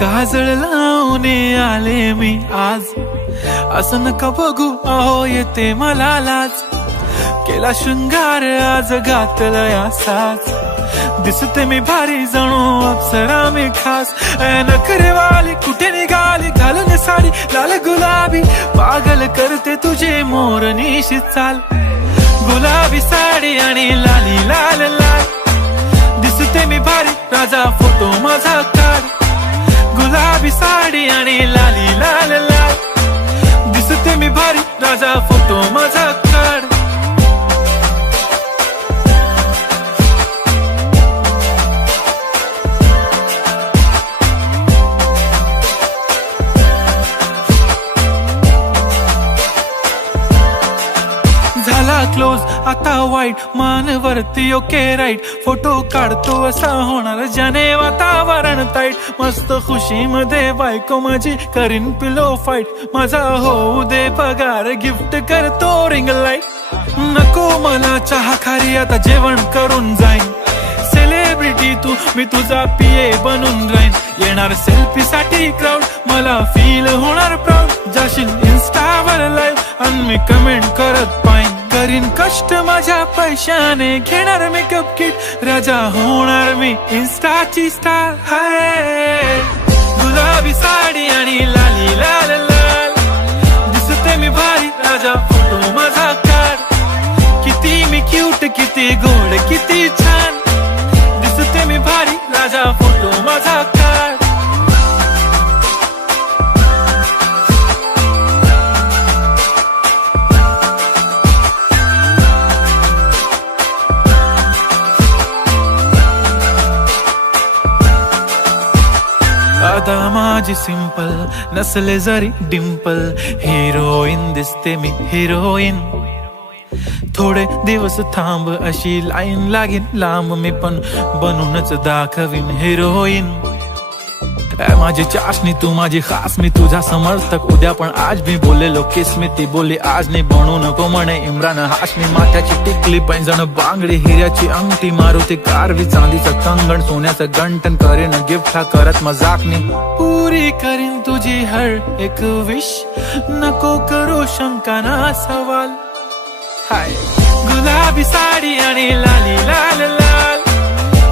काजळ लावून आले मी आज, असं नका बघू अहो येते मला लाज. केला शृंगार आज घातला साज, दिसते मी भारी जणू अप्सरा मी खास. नखरेवाली कुठे निघाली घालून साडी लाल गुलाबी, पागल करते तुझे मोरनीशी चाल. गुलाबी साडी आणि लाली लाल लाल, दिसते मी भारी राजा फोटो माझा काढ. गुलाबी साडी आणि लाली लाल लाल, दिसते मी भारी राजा फोटो माझा काढ. झाला क्लोज आता वाईट, मान वरती ओके राईट. फोटो काढतो असा होणार ज्याने वातावरण ताईट. मस्त खुशी मध्ये बायको माझी करीन पिलो फाईट. माझा होऊ दे पगार गिफ्ट करतो रिंग लाईट. नको मला चहा खारी आता जेवण करून जाईन. सेलिब्रिटी तू मी तुझा पीए बनून राहीन. येणार सेल्फी साठी क्राऊड मला फील होणार प्राऊड. जाशील इन्स्टावर लाईव्ह आणि मी कमेंट करत पाईन. करीन कष्ट माझ्या पैशाने घेणार मेकअप किट. राजा होणार मी इन्स्टाची स्टार. हाय गुलाबी साडी आणि लाली लाल लाल, दिसते मी भारी राजा फोटो माझा काढ. किती मी क्यूट किती गोड किती छान, दिसते मी भारी राजा फोटो माझा काढ. आता माझी सिंपल नसले जरी डिंपल, हिरोईन दिसते मी हिरोईन. थोडे दिवस थांब अशी लाईन लागेल लांब, मी पण बनूनच दाखवीन हिरोईन. माझी चाशनी तू माझी खास, मी तुझा समर्थक उद्या पण आज मी बोललेलो किस मी. ती बोलली आज नाही बनू नको म्हणे इम्रान हाशमी. माथ्याची टिकली पैंजण बांगडी हिऱ्याची अंगठी, मारुती कारवी चांदीचं कंगण सोन्याचं गंटन. करेन गिफ्ट हा करत मजाकनी, पुरी करीन तुझी हर एक विश. नको करू शंका ना सवाल. हाय गुलाबी साडी आणि लाली लाल लाल,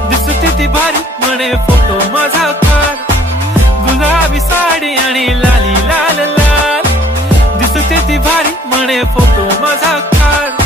दिसते ती भारी म्हणे फोटो माझा काढ. गुलाबी साडी आणि लाली लाल लाल, दिसते ती भारी म्हणे फोटो माझा काढ.